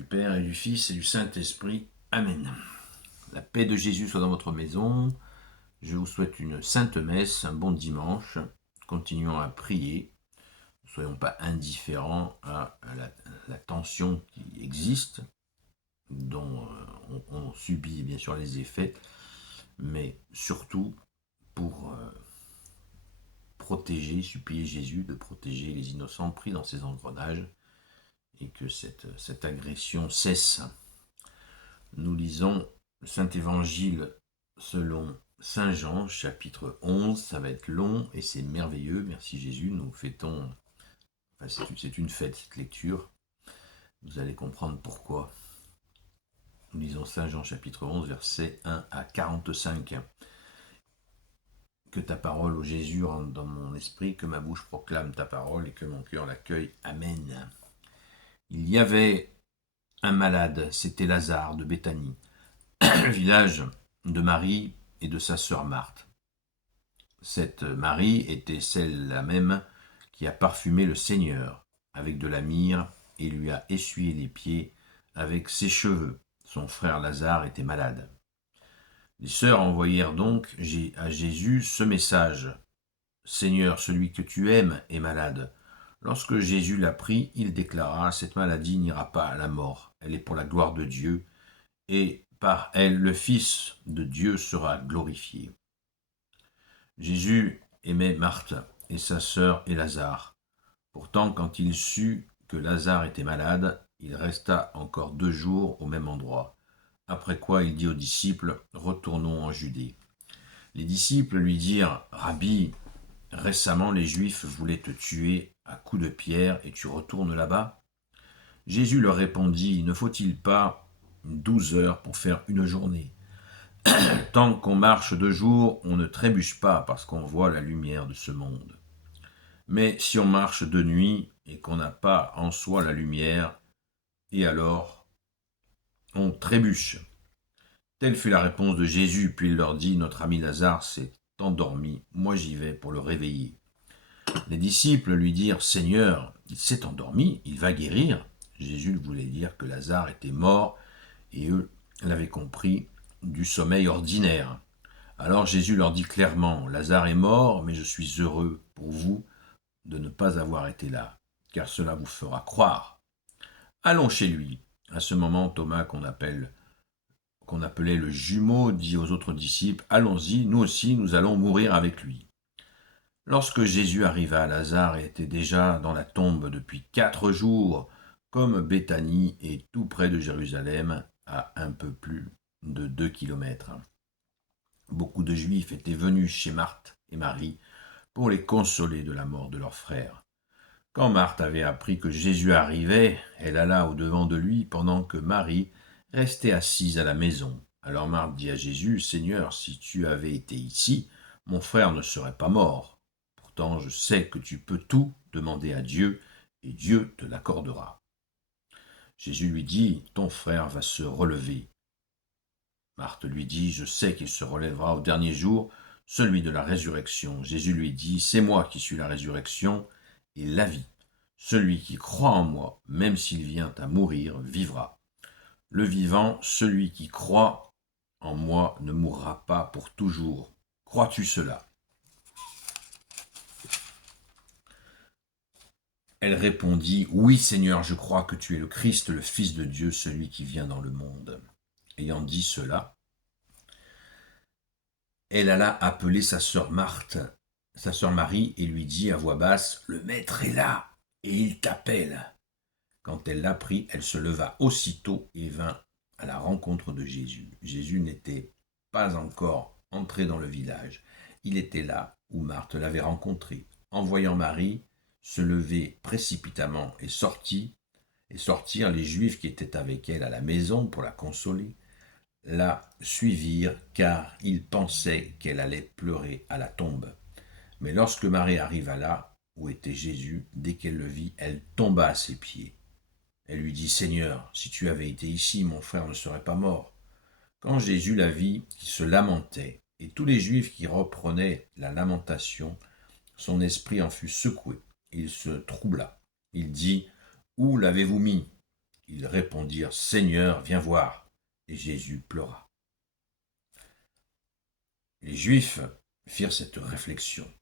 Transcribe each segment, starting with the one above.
du Père et du Fils et du Saint-Esprit. Amen. La paix de Jésus soit dans votre maison. Je vous souhaite une sainte messe, un bon dimanche. Continuons à prier. Ne soyons pas indifférents à la tension qui existe, dont on subit bien sûr les effets, mais surtout pour supplier Jésus de protéger les innocents pris dans ces engrenages et que cette agression cesse. Nous lisons le Saint-Évangile selon Saint Jean, chapitre 11. Ça va être long et c'est merveilleux. Merci Jésus. Nous fêtons, c'est une fête cette lecture. Vous allez comprendre pourquoi. Nous lisons Saint Jean, chapitre 11, versets 1 à 45. Que ta parole, ô Jésus, rentre dans mon esprit, que ma bouche proclame ta parole et que mon cœur l'accueille. Amen. Il y avait un malade, c'était Lazare de Béthanie, le village de Marie et de sa sœur Marthe. Cette Marie était celle-là même qui a parfumé le Seigneur avec de la myrrhe et lui a essuyé les pieds avec ses cheveux. Son frère Lazare était malade. Les sœurs envoyèrent donc à Jésus ce message. « Seigneur, celui que tu aimes est malade. » Lorsque Jésus l'apprit, il déclara « Cette maladie n'ira pas à la mort, elle est pour la gloire de Dieu, et par elle le Fils de Dieu sera glorifié. » Jésus aimait Marthe et sa sœur et Lazare. Pourtant, quand il sut que Lazare était malade, il resta encore 2 jours au même endroit. Après quoi il dit aux disciples « Retournons en Judée. » Les disciples lui dirent « Rabbi, récemment les Juifs voulaient te tuer à coups de pierre et tu retournes là-bas ?» Jésus leur répondit « Ne faut-il pas 12 heures pour faire une journée ? Tant qu'on marche de jour, on ne trébuche pas parce qu'on voit la lumière de ce monde. Mais si on marche de nuit et qu'on n'a pas en soi la lumière, et alors on trébuche. » Telle fut la réponse de Jésus, puis il leur dit « Notre ami Lazare s'est endormi, moi j'y vais pour le réveiller. » Les disciples lui dirent « Seigneur, il s'est endormi, il va guérir. » Jésus voulait dire que Lazare était mort, et eux l'avaient compris du sommeil ordinaire. Alors Jésus leur dit clairement « Lazare est mort, mais je suis heureux pour vous de ne pas avoir été là, car cela vous fera croire. Allons chez lui. » À ce moment, Thomas, qu'on appelait le jumeau, dit aux autres disciples « Allons-y, nous aussi, nous allons mourir avec lui. » Lorsque Jésus arriva, Lazare était déjà dans la tombe depuis 4 jours, comme Béthanie est tout près de Jérusalem, à un peu plus de 2 kilomètres. Beaucoup de Juifs étaient venus chez Marthe et Marie pour les consoler de la mort de leur frère. Quand Marthe avait appris que Jésus arrivait, elle alla au-devant de lui pendant que Marie restait assise à la maison. Alors Marthe dit à Jésus, « Seigneur, si tu avais été ici, mon frère ne serait pas mort. Pourtant, je sais que tu peux tout demander à Dieu, et Dieu te l'accordera. » Jésus lui dit, « Ton frère va se relever. » Marthe lui dit, « Je sais qu'il se relèvera au dernier jour, celui de la résurrection. » Jésus lui dit, « C'est moi qui suis la résurrection et la vie. Celui qui croit en moi, même s'il vient à mourir, vivra. Le vivant, celui qui croit en moi, ne mourra pas pour toujours. Crois-tu cela ? » Elle répondit, « Oui, Seigneur, je crois que tu es le Christ, le Fils de Dieu, celui qui vient dans le monde. » Ayant dit cela, elle alla appeler sa sœur Marie, et lui dit à voix basse, « Le Maître est là, et il t'appelle. » Quand elle l'apprit, elle se leva aussitôt et vint à la rencontre de Jésus. Jésus n'était pas encore entré dans le village. Il était là où Marthe l'avait rencontré. En voyant Marie se lever précipitamment et sortirent les Juifs qui étaient avec elle à la maison pour la consoler, la suivirent car ils pensaient qu'elle allait pleurer à la tombe. Mais lorsque Marie arriva là où était Jésus, dès qu'elle le vit, elle tomba à ses pieds. Elle lui dit « Seigneur, si tu avais été ici, mon frère ne serait pas mort. » Quand Jésus la vit, qui se lamentait, et tous les Juifs qui reprenaient la lamentation, son esprit en fut secoué. Il se troubla. Il dit « Où l'avez-vous mis » Ils répondirent, Seigneur, viens voir. Et Jésus pleura. Les Juifs firent cette réflexion.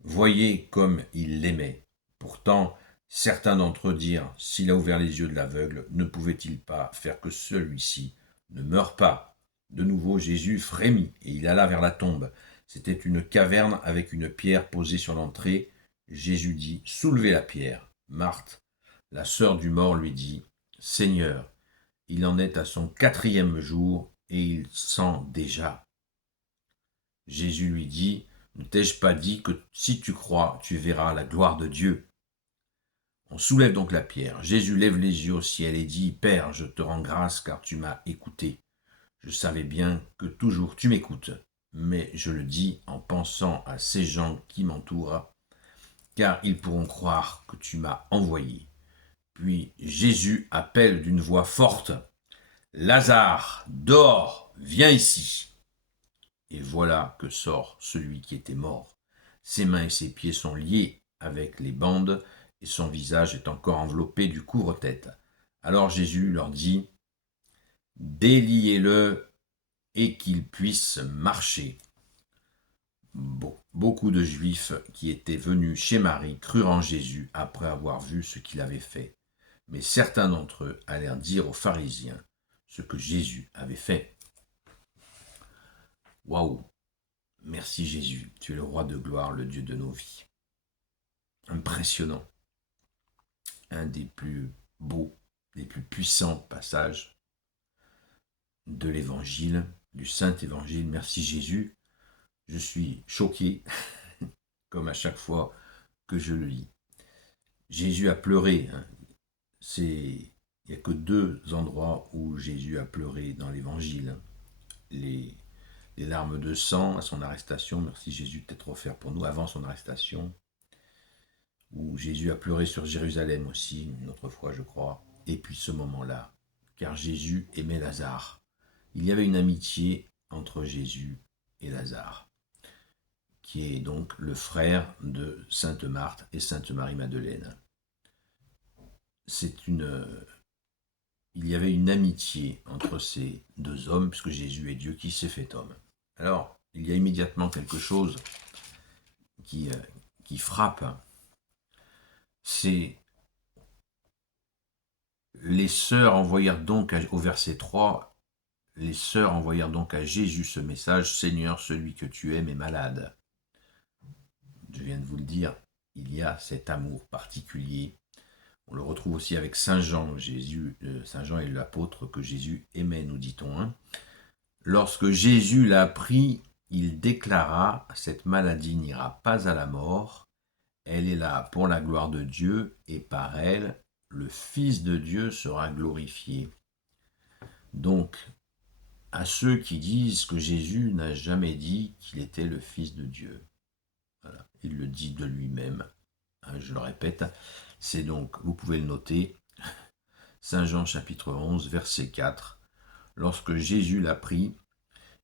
Voyez comme il l'aimait. Pourtant, certains d'entre eux dirent, s'il a ouvert les yeux de l'aveugle, ne pouvait-il pas faire que celui-ci ne meure pas? De nouveau, Jésus frémit et il alla vers la tombe. C'était une caverne avec une pierre posée sur l'entrée. Jésus dit, soulevez la pierre. Marthe, la sœur du mort, lui dit, Seigneur, il en est à son 4e jour et il sent déjà. Jésus lui dit, ne t'ai-je pas dit que si tu crois, tu verras la gloire de Dieu? On soulève donc la pierre. Jésus lève les yeux au ciel et dit, Père, je te rends grâce car tu m'as écouté. Je savais bien que toujours tu m'écoutes, mais je le dis en pensant à ces gens qui m'entourent, car ils pourront croire que tu m'as envoyé. Puis Jésus appelle d'une voix forte, Lazare, dors, viens ici. Et voilà que sort celui qui était mort. Ses mains et ses pieds sont liés avec les bandes, et son visage est encore enveloppé du couvre-tête. Alors Jésus leur dit, déliez-le et qu'il puisse marcher. Beaucoup de Juifs qui étaient venus chez Marie crurent en Jésus après avoir vu ce qu'il avait fait. Mais certains d'entre eux allèrent dire aux pharisiens ce que Jésus avait fait. Waouh! Merci Jésus, tu es le roi de gloire, le Dieu de nos vies. Impressionnant. Un des plus beaux, des plus puissants passages de l'évangile, du Saint-Évangile. Merci Jésus. Je suis choqué, comme à chaque fois que je le lis. Jésus a pleuré. Il n'y a que 2 endroits où Jésus a pleuré dans l'évangile. Les larmes de sang à son arrestation, merci Jésus d'être offert pour nous avant son arrestation, où Jésus a pleuré sur Jérusalem aussi, une autre fois je crois, et puis ce moment-là, car Jésus aimait Lazare. Il y avait une amitié entre Jésus et Lazare, qui est donc le frère de Sainte Marthe et Sainte Marie-Madeleine. Il y avait une amitié entre ces 2 hommes, puisque Jésus est Dieu qui s'est fait homme. Alors, il y a immédiatement quelque chose qui frappe, c'est les sœurs envoyèrent donc, au verset 3, les sœurs envoyèrent donc à Jésus ce message, Seigneur, celui que tu aimes est malade. Je viens de vous le dire, il y a cet amour particulier. On le retrouve aussi avec Saint Jean. Saint Jean est l'apôtre que Jésus aimait, nous dit-on. Lorsque Jésus l'a appris, il déclara, cette maladie n'ira pas à la mort, elle est là pour la gloire de Dieu, et par elle, le Fils de Dieu sera glorifié. Donc, à ceux qui disent que Jésus n'a jamais dit qu'il était le Fils de Dieu, voilà, il le dit de lui-même, je le répète, c'est donc, vous pouvez le noter, Saint Jean chapitre 11, verset 4, lorsque Jésus l'apprit,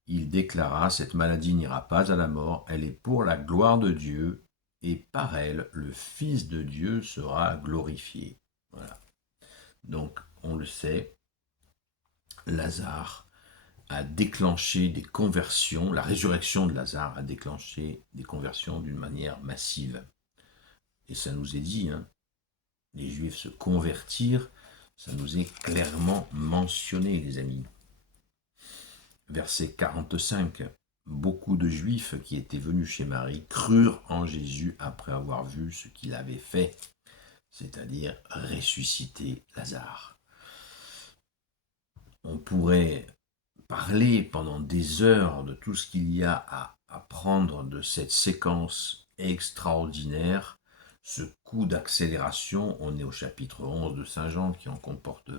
il déclara, cette maladie n'ira pas à la mort, elle est pour la gloire de Dieu, et par elle, le Fils de Dieu sera glorifié. Voilà. Donc, on le sait, Lazare a déclenché des conversions, la résurrection de Lazare a déclenché des conversions d'une manière massive. Et ça nous est dit, les Juifs se convertirent, ça nous est clairement mentionné, les amis. Verset 45, beaucoup de Juifs qui étaient venus chez Marie crurent en Jésus après avoir vu ce qu'il avait fait, c'est-à-dire ressusciter Lazare. On pourrait parler pendant des heures de tout ce qu'il y a à apprendre de cette séquence extraordinaire, ce coup d'accélération. On est au chapitre 11 de Saint Jean qui en comporte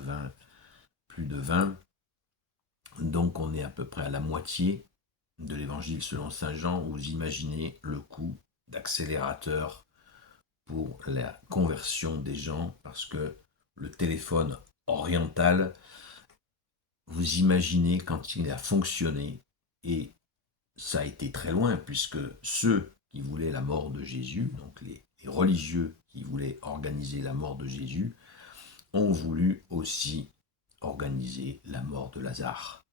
plus de 20. Donc on est à peu près à la moitié de l'évangile selon Saint Jean. Vous imaginez le coup d'accélérateur pour la conversion des gens, parce que le téléphone oriental, vous imaginez quand il a fonctionné, et ça a été très loin, puisque ceux qui voulaient la mort de Jésus, donc les religieux qui voulaient organiser la mort de Jésus, ont voulu aussi organiser la mort de Lazare,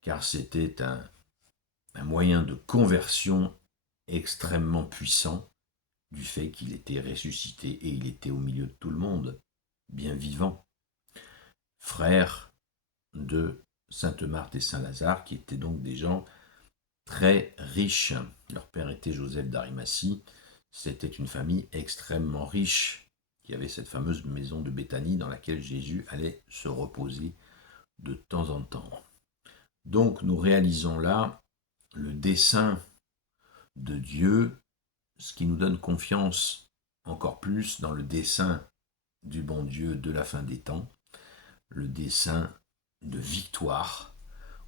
car c'était un moyen de conversion extrêmement puissant du fait qu'il était ressuscité et il était au milieu de tout le monde, bien vivant. Frère de Sainte Marthe et Saint Lazare, qui étaient donc des gens très riches. Leur père était Joseph d'Arimathie. C'était une famille extrêmement riche, qui avait cette fameuse maison de Béthanie dans laquelle Jésus allait se reposer de temps en temps. Donc nous réalisons là le dessein de Dieu, ce qui nous donne confiance encore plus dans le dessein du bon Dieu de la fin des temps, le dessein de victoire,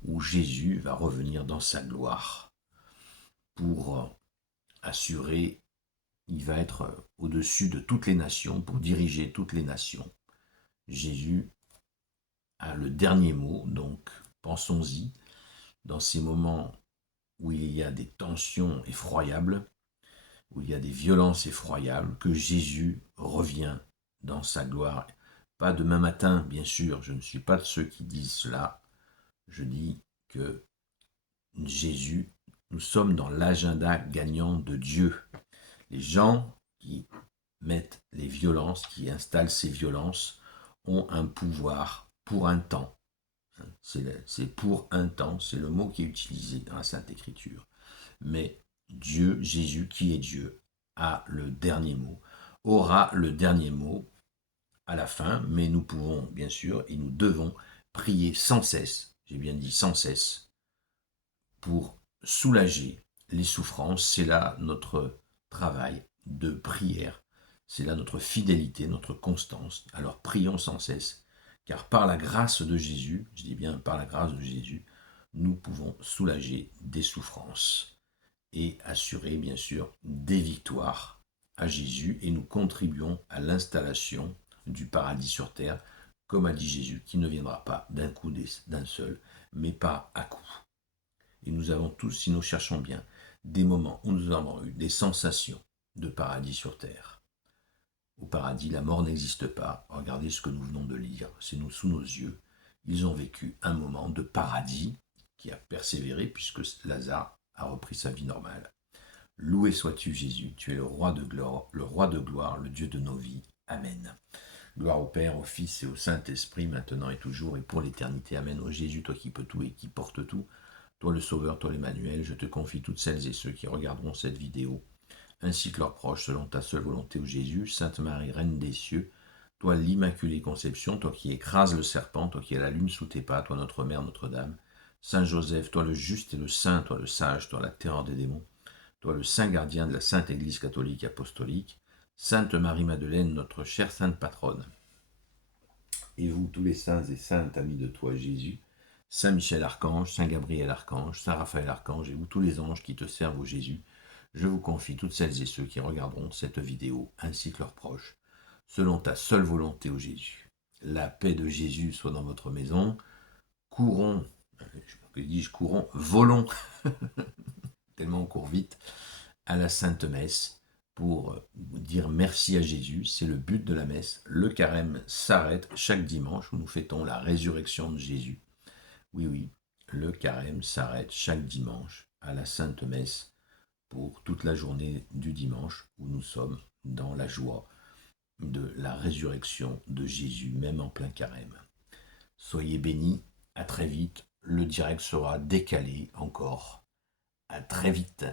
où Jésus va revenir dans sa gloire pour assurer, il va être au-dessus de toutes les nations, pour diriger toutes les nations. Jésus a le dernier mot, donc pensons-y, dans ces moments où il y a des tensions effroyables, où il y a des violences effroyables, que Jésus revient dans sa gloire. Pas demain matin, bien sûr, je ne suis pas de ceux qui disent cela. Je dis que Jésus, nous sommes dans l'agenda gagnant de Dieu. Les gens qui mettent les violences, qui installent ces violences, ont un pouvoir pour un temps. C'est pour un temps, c'est le mot qui est utilisé dans la Sainte Écriture. Mais Dieu, Jésus, qui est Dieu, a le dernier mot, aura le dernier mot à la fin, mais nous pouvons, bien sûr, et nous devons prier sans cesse, j'ai bien dit sans cesse, pour soulager les souffrances. C'est là notre travail de prière, c'est là notre fidélité, notre constance. Alors prions sans cesse, car par la grâce de Jésus, je dis bien par la grâce de Jésus, nous pouvons soulager des souffrances et assurer bien sûr des victoires à Jésus, et nous contribuons à l'installation du paradis sur terre, comme a dit Jésus, qui ne viendra pas d'un coup d'un seul, mais pas à coup. Et nous avons tous, si nous cherchons bien, des moments où nous avons eu des sensations de paradis sur terre. Au paradis, la mort n'existe pas. Regardez ce que nous venons de lire, c'est nous sous nos yeux. Ils ont vécu un moment de paradis qui a persévéré puisque Lazare a repris sa vie normale. Loué sois-tu Jésus, tu es le roi de gloire, le Dieu de nos vies. Amen. Gloire au Père, au Fils et au Saint-Esprit, maintenant et toujours et pour l'éternité. Amen. Ô Jésus, toi qui peux tout et qui portes tout, toi le Sauveur, toi l'Emmanuel, je te confie toutes celles et ceux qui regarderont cette vidéo, ainsi que leurs proches, selon ta seule volonté, ô Jésus. Sainte Marie, Reine des cieux, toi l'Immaculée Conception, toi qui écrases le serpent, toi qui as la lune sous tes pas, toi notre Mère, Notre-Dame. Saint Joseph, toi le juste et le saint, toi le sage, toi la terreur des démons, toi le saint gardien de la Sainte Église catholique et apostolique. Sainte Marie-Madeleine, notre chère sainte patronne. Et vous, tous les saints et saintes amis de toi, Jésus, Saint Michel Archange, Saint Gabriel Archange, Saint Raphaël Archange, et vous, tous les anges qui te servent, au Jésus, je vous confie toutes celles et ceux qui regarderont cette vidéo, ainsi que leurs proches, selon ta seule volonté, ô Jésus. La paix de Jésus soit dans votre maison. Courons, que dis-je, courons, volons, tellement on court vite, à la Sainte Messe pour dire merci à Jésus. C'est le but de la messe. Le carême s'arrête chaque dimanche où nous fêtons la résurrection de Jésus. Oui, oui, le carême s'arrête chaque dimanche à la Sainte Messe pour toute la journée du dimanche où nous sommes dans la joie de la résurrection de Jésus, même en plein carême. Soyez bénis, à très vite. Le direct sera décalé encore. À très vite.